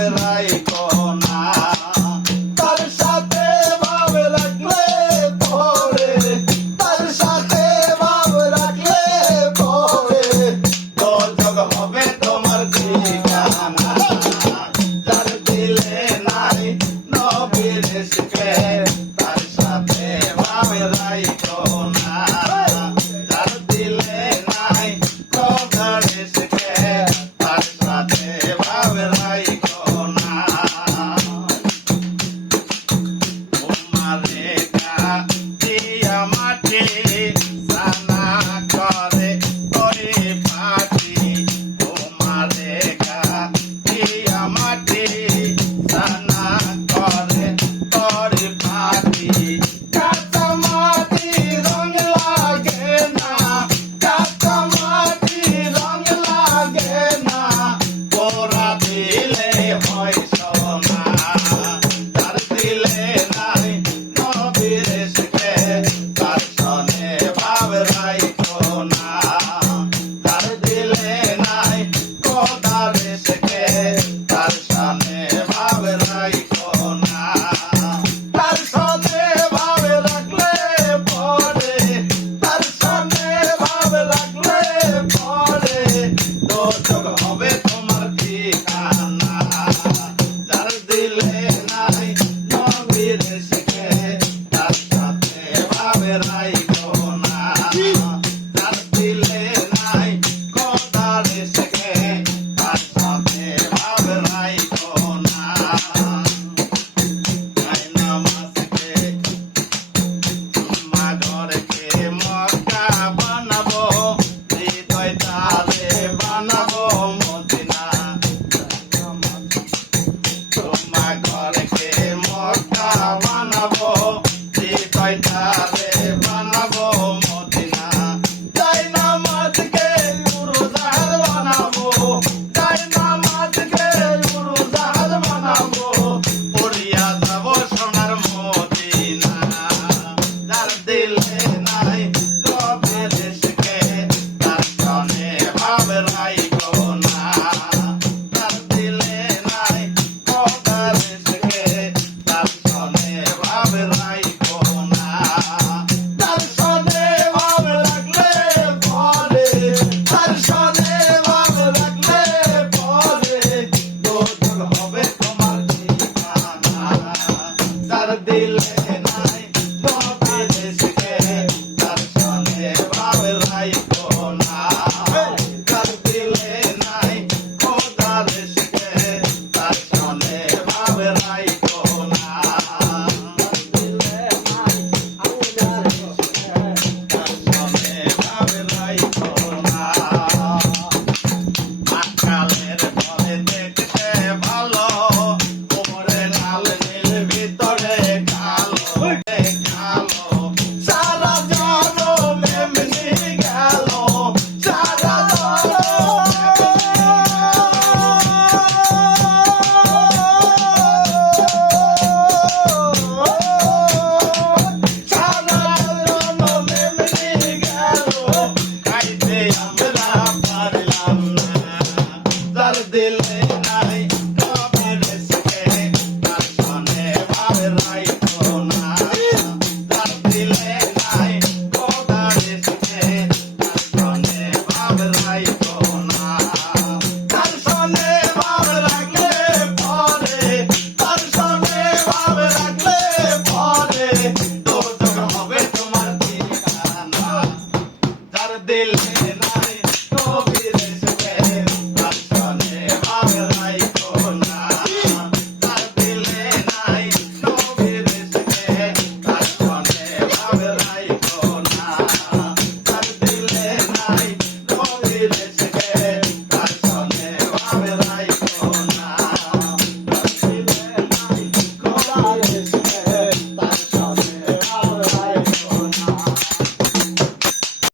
ভাবে রাইখো না, তার সাথে ভাবে রাখলে পরে, তার সাথে ভাবে রাখলে পরে দোজখ হবে তোমার ঠিকানা। যার দিলে নাই নবীর ইশকে তার সাথে ভাবে রাইখো না, যার দিলে নাই খোদার ইশকে তার সাথে ভাবে রাইখো না। তোমারে কাটিয়া মাটি সানা করে ওই পাখি, তোমারে কাটিয়া মাটি সানা করে তোর পাখি। কাঁচা মাটি রং লাগে না, কাঁচা মাটি রং লাগে না, পোড়া দিলে হয় সোনা। যার দিলে নাই নবীর ইশকে তার সনে ভাবে রাইখো না, যার দিলে নাই খোদার ইশকে তার সনে ভাবে রাইখো না। তার সনে ভাবে রাখলে পরে, তার সনে ভাবে রাখলে পরে দোজখ হবে তোমার ঠিকানা। যার দিলে নাই নবীর ইশকে তার সাথে ভাবে রাইখো না, যার দিলে নাই খোদার ইশকে তার সাথে ভাবে রাইখো না। তাই নামাজকে মা ঘরকে মক্কা বানাবো, হৃদয়টারে বানাবো মদিনা। তোমা ঘরকে মক্কা বানাবো, হৃদয়টারে বানাবো মদিনা। তাই নামাজকে উরুজাহার বানাবো, তাই নামাজকে উরুজাহার বানাবো, পড়িয়া যাব সোনার মদিনা। যার দিলে নাই নবীর ইশকে তার সনে ভাবে রাইখো না, যার দিলে নাই খোদার ইশকে তার সনে ভাবে রাইখো না। তার সনে ভাবে রাখলে পরে, তার সনে ভাবে রাখলে পরে দোজখ হবে